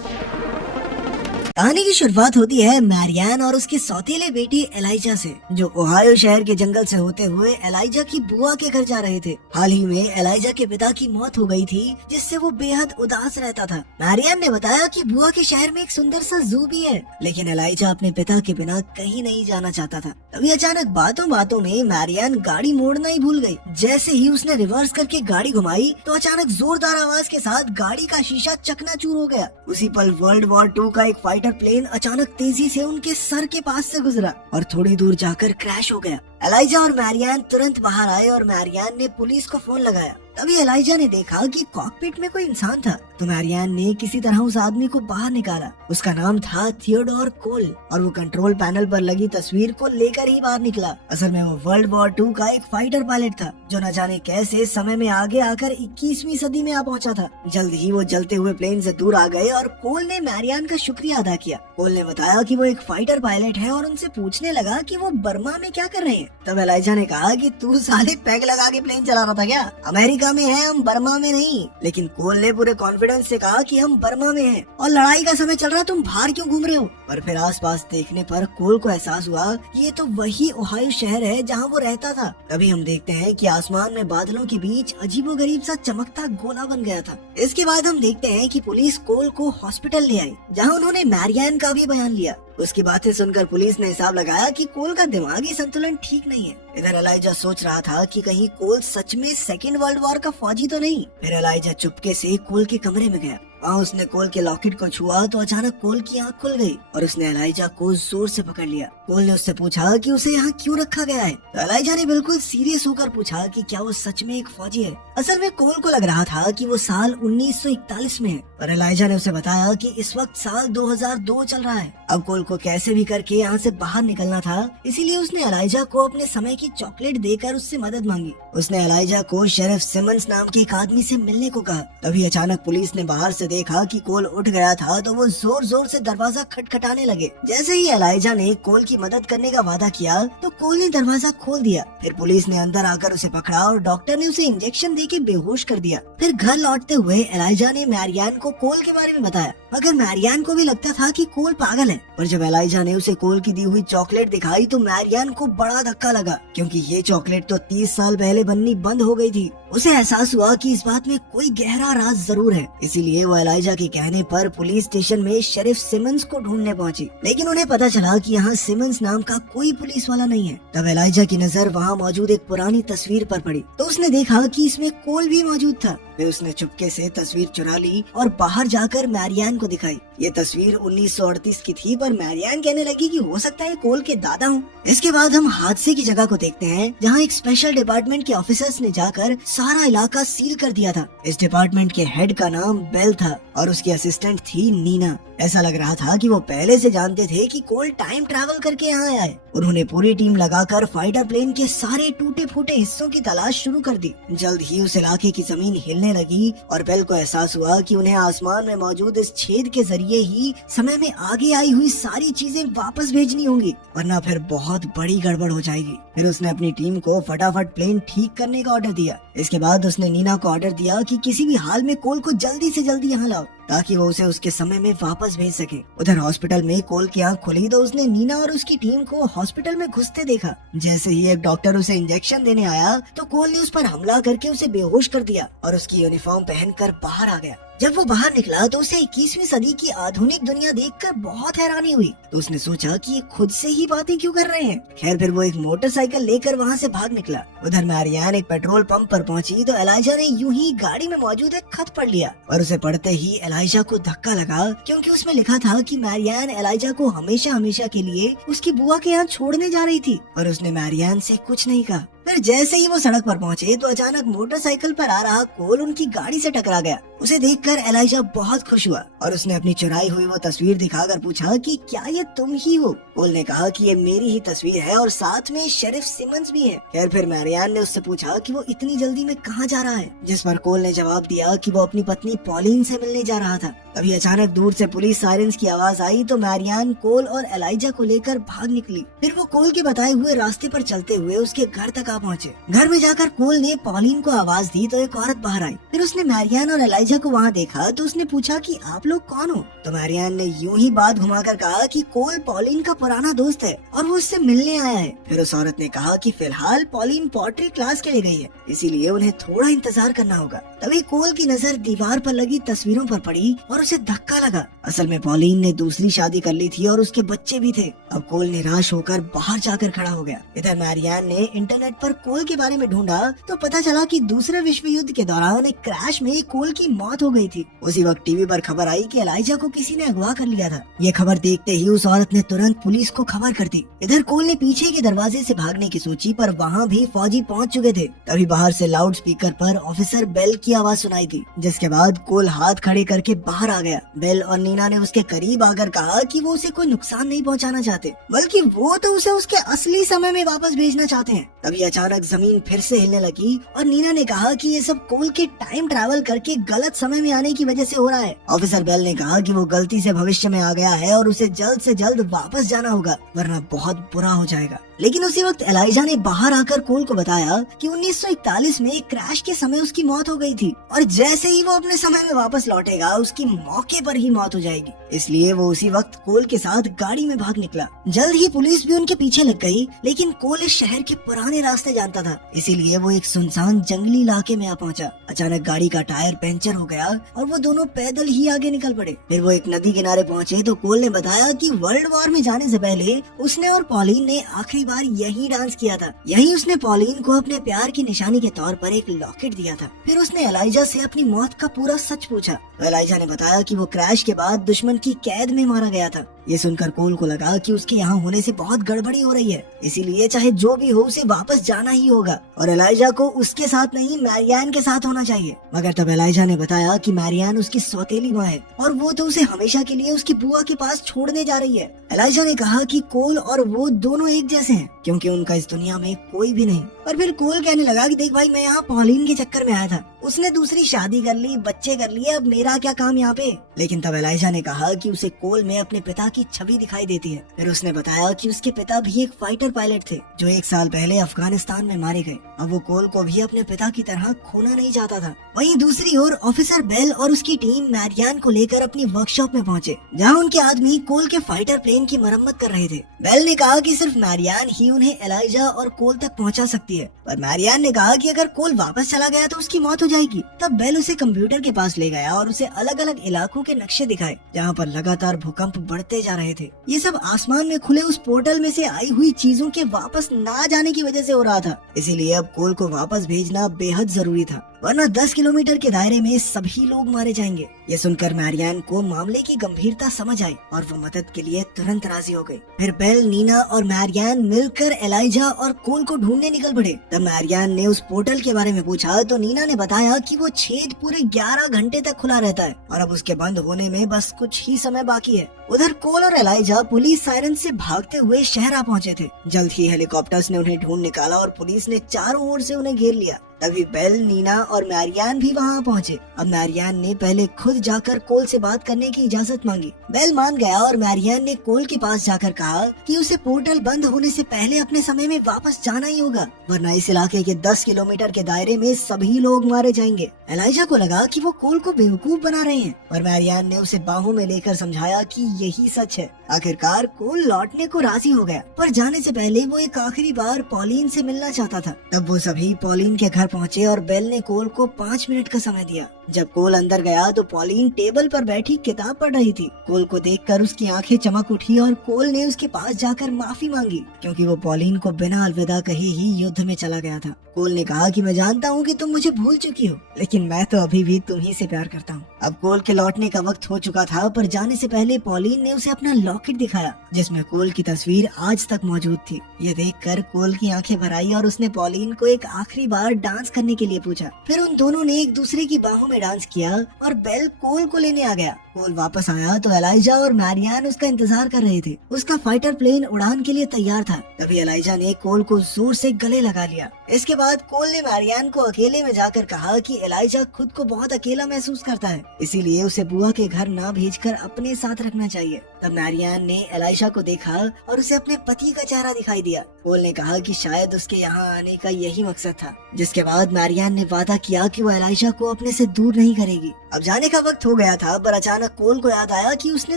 कहानी की शुरुआत होती है मैरियान और उसकी सौतेले बेटी एलाइजा से, जो ओहायो शहर के जंगल से होते हुए एलाइजा की बुआ के घर जा रहे थे। हाल ही में एलाइजा के पिता की मौत हो गई थी, जिससे वो बेहद उदास रहता था। मैरियान ने बताया कि बुआ के शहर में एक सुंदर सा जू भी है, लेकिन एलाइजा अपने पिता के बिना कहीं नहीं जाना चाहता था। तभी अचानक बातों बातों में मैरियान गाड़ी मोड़ना ही भूल गई। जैसे ही उसने रिवर्स करके गाड़ी घुमाई तो अचानक जोरदार आवाज के साथ गाड़ी का शीशा चकनाचूर हो गया। उसी पल वर्ल्ड वॉर 2 का एक फाइटर प्लेन अचानक तेजी से उनके सर के पास से गुजरा और थोड़ी दूर जाकर क्रैश हो गया। एलाइजा और मैरियान तुरंत बाहर आए और मैरियान ने पुलिस को फोन लगाया। तभी एलाइजा ने देखा कि कॉकपिट में कोई इंसान था, तो मैरियान ने किसी तरह उस आदमी को बाहर निकाला। उसका नाम था थियोडोर कोल और वो कंट्रोल पैनल पर लगी तस्वीर को लेकर ही बाहर निकला। असल में वो वर्ल्ड वॉर 2 का एक फाइटर पायलट था, जो न जाने कैसे समय में आगे आकर 21वीं सदी में आ पहुंचा था। जल्द ही वो जलते हुए प्लेन से दूर आ गए और कोल ने मैरियान का शुक्रिया अदा किया। कोल ने बताया कि वो एक फाइटर पायलट है और उनसे पूछने लगा कि वो बर्मा में क्या कर रहे हैं। तब एलाइजा ने कहा कि तू साले पैग लगा के प्लेन चला रहा था क्या? अमेरिका में है, हम बर्मा में नहीं। लेकिन कोल ने पूरे कॉन्फिडेंस से कहा कि हम बर्मा में हैं और लड़ाई का समय चल रहा है, तुम बाहर क्यों घूम रहे हो? और फिर आसपास देखने पर कोल को एहसास हुआ कि ये तो वही ओहायो शहर है जहाँ वो रहता था। तभी हम देखते हैं कि आसमान में बादलों के बीच अजीबोगरीब सा चमकता गोला बन गया था। इसके बाद हम देखते हैं कि पुलिस कोल को हॉस्पिटल ले आई, जहाँ उन्होंने मैरियान का भी बयान लिया। उसकी बातें सुनकर पुलिस ने हिसाब लगाया कि कोल का दिमागी संतुलन ठीक नहीं है। इधर एलाइजा सोच रहा था कि कहीं कोल सच में सेकेंड वर्ल्ड वॉर का फौजी तो नहीं। फिर एलाइजा चुपके से कोल के कमरे में गया। वहाँ उसने कोल के लॉकेट को छुआ तो अचानक कोल की आंख खुल गई और उसने एलाइजा को जोर से पकड़ लिया। कोल ने उससे पूछा कि उसे यहाँ क्यों रखा गया है, तो एलाइजा ने बिल्कुल सीरियस होकर पूछा कि क्या वो सच में एक फौजी है। असल में कोल को लग रहा था कि वो साल 1941 में है और एलाइजा ने उसे बताया कि इस वक्त साल 2002 चल रहा है। अब कोल को कैसे भी करके यहाँ से बाहर निकलना था, इसीलिए उसने एलाइजा को अपने समय की चॉकलेट देकर उससे मदद मांगी। उसने एलाइजा को शेरिफ सिमंस नाम के एक आदमी से मिलने को कहा। तभी अचानक पुलिस ने बाहर से देखा कि कोल उठ गया था, तो वो जोर जोर से दरवाजा खटखटाने लगे। जैसे ही एलाइजा ने कोल की मदद करने का वादा किया तो कोल ने दरवाजा खोल दिया। फिर पुलिस ने अंदर आकर उसे पकड़ा और डॉक्टर ने उसे इंजेक्शन देके बेहोश कर दिया। फिर घर लौटते हुए एलाइजा ने मैरियान को कोल के बारे में बताया, मगर मैरियान को भी लगता था कि कोल पागल है। पर जब एलाइजा ने उसे कोल की दी हुई चॉकलेट दिखाई तो मैरियान को बड़ा धक्का लगा, क्योंकि ये चॉकलेट तो 30 साल पहले बननी बंद हो गई थी। उसे एहसास हुआ कि इस बात में कोई गहरा राज जरूर है। इसीलिए वो एलाइजा के कहने पर पुलिस स्टेशन में शेरिफ सिमंस को ढूंढने पहुंची, लेकिन उन्हें पता चला कि यहाँ सिमंस नाम का कोई पुलिस वाला नहीं है। तब एलाइजा की नजर वहाँ मौजूद एक पुरानी तस्वीर पर पड़ी, तो उसने देखा कि इसमें कोल भी मौजूद था। फिर उसने चुपके से तस्वीर चुरा ली और बाहर जाकर मैरियान को दिखाई। ये तस्वीर 1938 की थी, पर मैरियान कहने लगी कि हो सकता है कोल के दादा हूँ। इसके बाद हम हादसे की जगह को देखते हैं, जहाँ एक स्पेशल डिपार्टमेंट के ऑफिसर्स ने जाकर सारा इलाका सील कर दिया था। इस डिपार्टमेंट के हेड का नाम बेल था और उसकी असिस्टेंट थी नीना। ऐसा लग रहा था कि वो पहले से जानते थे कि कोल टाइम ट्रैवल करके यहाँ आया है। उन्होंने पूरी टीम लगाकर फाइटर प्लेन के सारे टूटे फूटे हिस्सों की तलाश शुरू कर दी। जल्द ही उस इलाके की जमीन हिलने लगी और बेल को एहसास हुआ कि उन्हें आसमान में मौजूद इस छेद के जरिए ही समय में आगे आई हुई सारी चीजें वापस भेजनी होंगी, वरना फिर बहुत बड़ी गड़बड़ हो जाएगी। फिर उसने अपनी टीम को फटाफट प्लेन ठीक करने का ऑर्डर दिया। इसके बाद उसने नीना को ऑर्डर दिया कि किसी भी हाल में कोल को जल्दी से जल्दी यहाँ लाओ, ताकि वो उसे उसके समय में वापस भेज सके। उधर हॉस्पिटल में कोल की आंख खुली तो उसने नीना और उसकी टीम को हॉस्पिटल में घुसते देखा। जैसे ही एक डॉक्टर उसे इंजेक्शन देने आया तो कोल ने उस पर हमला करके उसे बेहोश कर दिया और उसकी यूनिफॉर्म पहनकर बाहर आ गया। जब वो बाहर निकला तो उसे 21वीं सदी की आधुनिक दुनिया देखकर बहुत हैरानी हुई। तो उसने सोचा कि ये खुद से ही बातें क्यों कर रहे हैं। खैर फिर वो एक मोटरसाइकिल लेकर वहाँ से भाग निकला। उधर मैरियान एक पेट्रोल पंप पर पहुंची तो एलाइजा ने यूं ही गाड़ी में मौजूद एक खत पढ़ लिया और उसे पढ़ते ही एलाइजा को धक्का लगा, क्योंकि उसमें लिखा था कि मैरियान एलाइजा को हमेशा हमेशा के लिए उसकी बुआ के यहाँ छोड़ने जा रही थी और उसने मैरियान से कुछ नहीं कहा। फिर जैसे ही वो सड़क पर पहुंचे तो अचानक मोटरसाइकिल पर आ रहा कोल उनकी गाड़ी से टकरा गया। उसे देखकर एलाइजा बहुत खुश हुआ और उसने अपनी चुराई हुई वो तस्वीर दिखाकर पूछा कि क्या ये तुम ही हो? कोल ने कहा कि ये मेरी ही तस्वीर है और साथ में शेरिफ सिमंस भी है। खैर फिर मैरियान ने उससे पूछा कि वो इतनी जल्दी में कहाँ जा रहा है, जिस पर कोल ने जवाब दिया कि वो अपनी पत्नी पॉलिन से मिलने जा रहा था। तभी अचानक दूर से पुलिस सायरन्स की आवाज आई तो मैरियान कोल और एलाइजा को लेकर भाग निकली। फिर वो कोल के बताए हुए रास्ते पर चलते हुए उसके घर तक आ पहुँचे। घर में जाकर कोल ने पॉलिन को आवाज दी तो एक औरत बाहर आई। फिर उसने मैरियान और एलाइजा को वहाँ देखा तो उसने पूछा कि आप लोग कौन हो। तो मैरियान ने यूं ही बात घुमाकर कहा कि कोल पॉलिन का पुराना दोस्त है और वो उससे मिलने आया है। फिर उस औरत ने कहा कि फिलहाल पॉलिन पोट्री क्लास के लिए गई है, इसीलिए उन्हें थोड़ा इंतजार करना होगा। तभी कोल की नजर दीवार पर लगी तस्वीरों पर पड़ी और उसे धक्का लगा। असल में पॉलिन ने दूसरी शादी कर ली थी और उसके बच्चे भी थे। अब कोल निराश होकर बाहर जाकर खड़ा हो गया। इधर मैरियान ने इंटरनेट पर कोल के बारे में ढूंढा तो पता चला कि दूसरे विश्व युद्ध के दौरान एक क्रैश में कोल की मौत हो गई थी। उसी वक्त टीवी पर खबर आई कि एलाइजा को किसी ने अगवा कर लिया था। ये खबर देखते ही उस औरत ने तुरंत पुलिस को खबर कर दी। इधर कोल ने पीछे के दरवाजे से भागने की सोची पर वहाँ भी फौजी पहुँच चुके थे। तभी बाहर से लाउड स्पीकर पर ऑफिसर बेल की आवाज सुनाई थी, जिसके बाद कोल हाथ खड़े करके बाहर आ गया। बेल और नीना ने उसके करीब आकर कहा कि वो उसे कोई नुकसान नहीं पहुंचाना चाहते, बल्कि वो तो उसे उसके असली समय में वापस भेजना चाहते हैं। तभी अचानक जमीन फिर से हिलने लगी और नीना ने कहा कि ये सब कोल के टाइम ट्रैवल करके गलत समय में आने की वजह से हो रहा है। ऑफिसर बेल ने कहा कि वो गलती से भविष्य में आ गया है और उसे जल्द से जल्द वापस जाना होगा, वरना बहुत बुरा हो जाएगा। लेकिन उसी वक्त एलाइजा ने बाहर आकर कोल को बताया कि 1941 में एक क्रैश के समय उसकी मौत हो गई थी और जैसे ही वो अपने समय में वापस लौटेगा उसकी मौके पर ही मौत हो जाएगी। इसलिए वो उसी वक्त कोल के साथ गाड़ी में भाग निकला। जल्द ही पुलिस भी उनके पीछे लग गई, लेकिन कोल इस शहर के पुराने रास्ते जानता था, इसीलिए वो एक सुनसान जंगली इलाके में आ पहुंचा। अचानक गाड़ी का टायर पंचर हो गया और वो दोनों पैदल ही आगे निकल पड़े। फिर वो एक नदी किनारे पहुंचे तो कोल ने बताया कि वर्ल्ड वॉर में जाने से पहले उसने और पॉलिन ने आखिरी बार यही डांस किया था। यही उसने पॉलिन को अपने प्यार की निशानी के तौर पर एक लॉकेट दिया था। फिर उसने एलाइजा से अपनी मौत का पूरा सच पूछा तो एलाइजा ने बताया कि वो क्रैश के बाद दुश्मन की कैद में मारा गया था। ये सुनकर कोल को लगा कि उसके यहाँ होने से बहुत गड़बड़ी हो रही है, इसीलिए चाहे जो भी हो उसे वापस जाना ही होगा और एलाइजा को उसके साथ नहीं मैरियान के साथ होना चाहिए। मगर तब एलाइजा ने बताया कि मैरियान उसकी सौतेली माँ है और वो तो उसे हमेशा के लिए उसकी बुआ के पास छोड़ने जा रही है। एलाइजा ने कहा कि कोल और वो दोनों एक जैसे हैं, क्योंकि उनका इस दुनिया में कोई भी नहीं। और फिर कोल कहने लगा कि देख भाई, मैं यहाँ पॉलिन के चक्कर में आया था, उसने दूसरी शादी कर ली, बच्चे कर लिए, अब मेरा क्या काम यहाँ पे। लेकिन तब एलाइजा ने कहा कि उसे कोल में अपने पिता की छवि दिखाई देती है। फिर उसने बताया कि उसके पिता भी एक फाइटर पायलट थे जो 1 साल पहले अफगानिस्तान में मारे गए। अब वो कोल को भी अपने पिता की तरह खोना नहीं चाहता था। वहीं दूसरी ओर ऑफिसर बेल और उसकी टीम मैरियान को लेकर अपनी वर्कशॉप में पहुंचे, जहां उनके आदमी कोल के फाइटर प्लेन की मरम्मत कर रहे थे। बेल ने कहा कि सिर्फ मैरियान ही उन्हें एलाइजा और कोल तक पहुंचा सकती है, पर मैरियान ने कहा कि अगर कोल वापस चला गया तो उसकी मौत हो जाएगी। तब बेल उसे कंप्यूटर के पास ले गया और उसे अलग अलग इलाकों के नक्शे दिखाए जहाँ पर लगातार भूकंप बढ़ते जा रहे थे। ये सब आसमान में खुले उस पोर्टल में से आई हुई चीजों के वापस ना जाने की वजह से हो रहा था, इसीलिए अब कोल को वापस भेजना बेहद जरूरी था, वरना 10 किलोमीटर के दायरे में सभी लोग मारे जाएंगे। ये सुनकर मैरियान को मामले की गंभीरता समझ आई और वो मदद के लिए तुरंत राजी हो गई। फिर बेल, नीना और मैरियान मिलकर एलाइजा और कोल को ढूंढने निकल पड़े। तब मैरियान ने उस पोर्टल के बारे में पूछा तो नीना ने बताया कि वो छेद पूरे 11 घंटे तक खुला रहता है और अब उसके बंद होने में बस कुछ ही समय बाकी है। उधर कोल और एलाइजा पुलिस सायरन से भागते हुए शहर आ पहुंचे थे। जल्द ही हेलीकॉप्टर्स ने उन्हें ढूंढ निकाला और पुलिस ने चारों ओर से उन्हें घेर लिया। तभी बेल, नीना और मैरियान भी वहाँ पहुँचे। अब मैरियान ने पहले खुद जाकर कोल से बात करने की इजाजत मांगी। बेल मान गया और मैरियान ने कोल के पास जाकर कहा कि उसे पोर्टल बंद होने से पहले अपने समय में वापस जाना ही होगा, वरना इस इलाके के 10 किलोमीटर के दायरे में सभी लोग मारे जाएंगे। एलाइजा को लगा कि वो कोल को बेवकूफ बना रहे हैं, पर मैरियान ने उसे बाहों में लेकर समझाया कि यही सच है। आखिरकार कोल लौटने को राजी हो गया, पर जाने से पहले वो एक आखिरी बार पॉलिन से मिलना चाहता था। तब वो सभी पॉलिन के घर पहुँचे और बेल ने कोल को 5 मिनट का समय दिया। जब कोल अंदर गया तो पॉलिन टेबल पर बैठी किताब पढ़ रही थी। कोल को देखकर उसकी आंखें चमक उठी और कोल ने उसके पास जाकर माफी मांगी, क्योंकि वो पॉलिन को बिना अलविदा कहे ही युद्ध में चला गया था। कोल ने कहा कि मैं जानता हूँ कि तुम मुझे भूल चुकी हो, लेकिन मैं तो अभी भी तुम ही से प्यार करता हूँ। अब कोल के लौटने का वक्त हो चुका था, पर जाने से पहले पॉलिन ने उसे अपना लॉकेट दिखाया, जिसमें कोल की तस्वीर आज तक मौजूद थी। ये देखकर कोल की आंखें भर आई और उसने पॉलिन को एक आखिरी बार डांस करने के लिए पूछा। फिर उन दोनों ने एक दूसरे की बाहों में डांस किया और बेल कोल को लेने आ गया। कोल वापस आया तो एलाइजा और मैरियान उसका इंतजार कर रहे थे। उसका फाइटर प्लेन उड़ान के लिए तैयार था। तभी एलाइजा ने कोल को जोर से गले लगा लिया। इसके बाद कोल ने मैरियान को अकेले में जाकर कहा कि एलाइजा खुद को बहुत अकेला महसूस करता है, इसीलिए उसे बुआ के घर न भेजकर अपने साथ रखना चाहिए। तब मैरियान ने एलाइजा को देखा और उसे अपने पति का चेहरा दिखाई दिया। कोल ने कहा कि शायद उसके यहाँ आने का यही मकसद था, जिसके बाद मैरियान ने वादा किया कि वो एलाइजा को अपने से दूर नहीं करेगी। अब जाने का वक्त हो गया था, पर अचानक कोल को याद आया कि उसने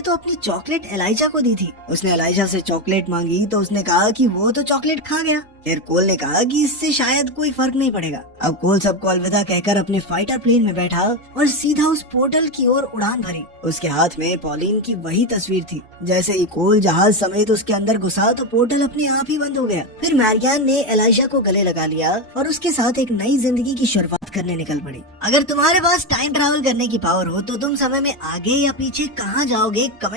तो अपनी चॉकलेट एलाइजा को दी थी। उसने एलाइजा से चॉकलेट मांगी तो उसने कहा कि वो तो चॉकलेट खा गया। फिर कोल ने कहा कि इससे शायद कोई फर्क नहीं पड़ेगा। अब कोल सबको अलविदा कहकर अपने फाइटर प्लेन में बैठा और सीधा उस पोर्टल की ओर उड़ान भरी। उसके हाथ में पॉलिन की वही तस्वीर थी। जैसे ही कोल जहाज समेत उसके अंदर घुसा तो पोर्टल अपने आप ही बंद हो गया। फिर मैरियान ने एलाइजा को गले लगा लिया और उसके साथ एक नई जिंदगी की शुरुआत करने निकल पड़ी। अगर तुम्हारे पास टाइम ट्रैवल करने की पावर हो तो तुम समय में आगे या पीछे कहाँ जाओगे, कमेंट